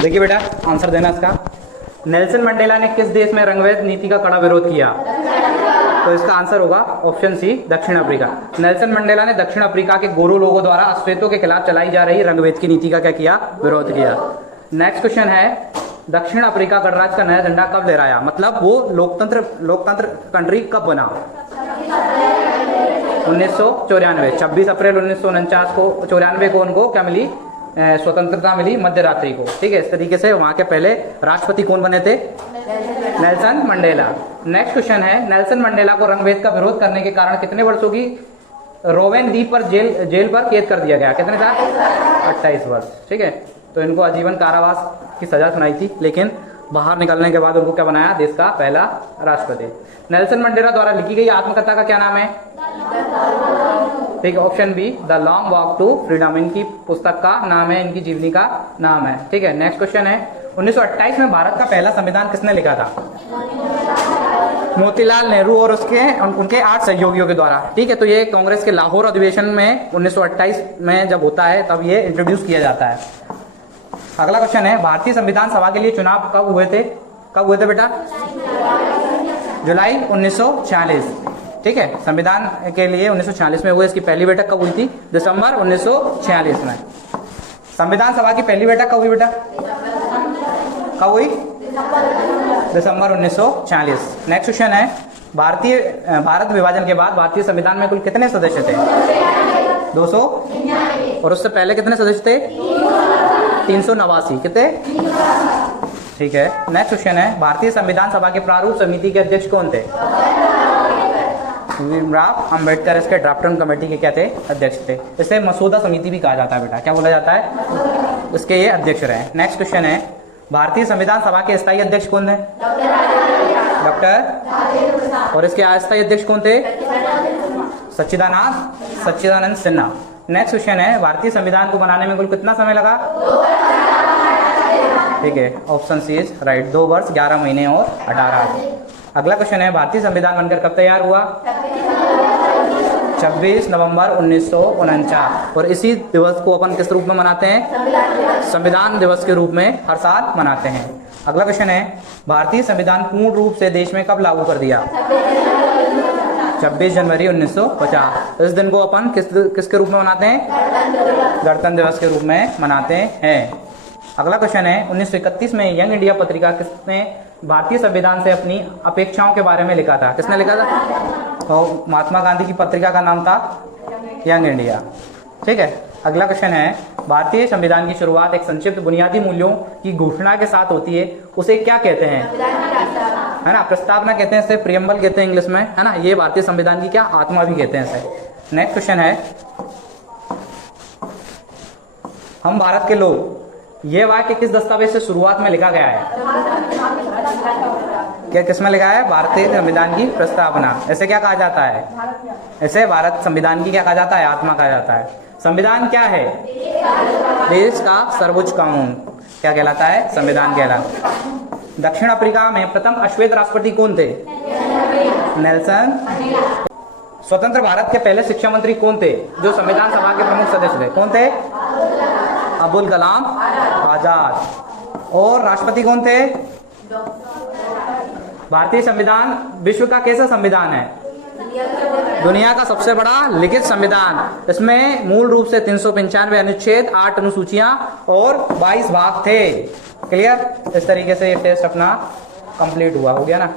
देखिए बेटा, आंसर देना इसका। नेल्सन मंडेला ने किस देश में रंगभेद नीति का कड़ा विरोध किया? तो इसका आंसर होगा ऑप्शन सी, दक्षिण अफ्रीका। नेल्सन मंडेला ने दक्षिण अफ्रीका के गोरो लोगों द्वारा अश्वेतों के खिलाफ चलाई जा रही रंगभेद की नीति का क्या किया? विरोध किया। नेक्स्ट क्वेश्चन है, दक्षिण अफ्रीका गणराज्य का नया झंडा कब लहराया? मतलब वो लोकतंत्र कंट्री कब बना? 1994, 26 अप्रैल 1949 को 94 को उनको क्या मिली? स्वतंत्रता मिली मध्य रात्रि को। ठीक है, इस तरीके से वहां के पहले राष्ट्रपति कौन बने थे? Nelson Mandela. नेक्स्ट क्वेश्चन है, नेल्सन मंडेला को रंगभेद का विरोध करने के कारण कितने वर्षों की रोवेन द्वीप पर जेल पर कैद कर दिया गया? कितने साल? 28 वर्ष। ठीक है, तो इनको आजीवन कारावास की सजा सुनाई थी, लेकिन बाहर निकलने के बाद उनको क्या बनाया? देश का पहला राष्ट्रपति। नेल्सन मंडेला द्वारा लिखी गई आत्मकथा का क्या नाम है? ठीक है, option B, the long walk to freedom इनकी पुस्तक का नाम है, इनकी जीवनी का नाम है। ठीक है, नेक्स्ट क्वेश्चन है, 1928 में भारत का पहला संविधान किसने लिखा था? मोतीलाल नेहरू और उनके 8 सहयोगियों के द्वारा। ठीक है, तो ये कांग्रेस के लाहौर अधिवेशन में 1928 में जब होता है तब ये इंट्रोड्यूस किया जाता है। अगला क्वेश्चन है, भारतीय संविधान सभा के लिए चुनाव कब हुए थे? कब हुए थे बेटा? जुलाई 1946। ठीक है, संविधान के लिए 1946 में हुए। इसकी पहली बैठक कब हुई थी? दिसंबर 1946 में। संविधान सभा की पहली बैठक कब हुई बेटा? कब हुई? दिसंबर 1946। नेक्स्ट क्वेश्चन है, भारत विभाजन के बाद भारतीय संविधान में कुल कितने सदस्य थे? 200। और उससे पहले कितने सदस्य थे? 389। कितने? ठीक है, नेक्स्ट क्वेश्चन है, भारतीय संविधान सभा के प्रारूप समिति के अध्यक्ष कौन थे? भीमराव अंबेडकर इसके ड्राफ्टिंग कमेटी के क्या थे? अध्यक्ष थे। इसे मसौदा समिति भी कहा जाता है बेटा। क्या बोला जाता है? इसके ये अध्यक्ष रहे। नेक्स्ट क्वेश्चन है, भारतीय संविधान सभा के स्थायी अध्यक्ष कौन थे? डॉक्टर। और इसके अस्थायी अध्यक्ष कौन थे? सच्चिदानंद सिन्हा। नेक्स्ट क्वेश्चन है, भारतीय संविधान को बनाने में कुल कितना समय लगा? ठीक है, ऑप्शन सी इज राइट, 2 वर्ष 11 महीने और 18 दिन। अगला क्वेश्चन है, भारतीय संविधान बनकर कब तैयार हुआ? 26 नवंबर 1949। और इसी दिवस को अपन किस रूप में मनाते हैं? संविधान दिवस के रूप में हर साल मनाते हैं। अगला क्वेश्चन है, भारतीय संविधान पूर्ण रूप से देश में कब लागू कर दिया? 26 जनवरी 1950। इस दिन को अपन किसके रूप में मनाते हैं? गणतंत्र दिवस के रूप में मनाते हैं। अगला क्वेश्चन है, 1931 में यंग इंडिया पत्रिका किसने भारतीय संविधान से अपनी अपेक्षाओं के बारे में लिखा था? किसने लिखा था? तो महात्मा गांधी की पत्रिका का नाम था यंग इंडिया। ठीक है, अगला क्वेश्चन है, भारतीय संविधान की शुरुआत एक संक्षिप्त बुनियादी मूल्यों की घोषणा के साथ होती है, उसे क्या कहते हैं? है ना, प्रस्तावना कहते हैं, इसे प्रियम्बल कहते हैं इंग्लिश में, है ना। ये भारतीय संविधान की क्या आत्मा भी कहते हैं इसे। नेक्स्ट क्वेश्चन है, हम भारत के लोग, ये वाक्य किस दस्तावेज से शुरुआत में लिखा गया है? क्या किसमें लिखा है? भारतीय संविधान की प्रस्तावना। ऐसे क्या कहा जाता है? ऐसे भारत संविधान की क्या कहा जाता है? आत्मा कहा जाता है। संविधान क्या है? देश का सर्वोच्च कानून क्या कहलाता है? संविधान कहलाता है। दक्षिण अफ्रीका में प्रथम अश्वेत राष्ट्रपति कौन थे? नेल्सन। स्वतंत्र भारत के पहले शिक्षा मंत्री कौन थे जो संविधान सभा के प्रमुख सदस्य थे? कौन थे? अब्दुल कलाम आजाद। और राष्ट्रपति कौन थे? भारतीय संविधान विश्व का कैसा संविधान है? दुनिया का सबसे बड़ा लिखित संविधान। इसमें मूल रूप से 395 अनुच्छेद, 8 अनुसूचियां और 22 भाग थे। क्लियर? इस तरीके से ये टेस्ट अपना कंप्लीट हुआ, हो गया ना।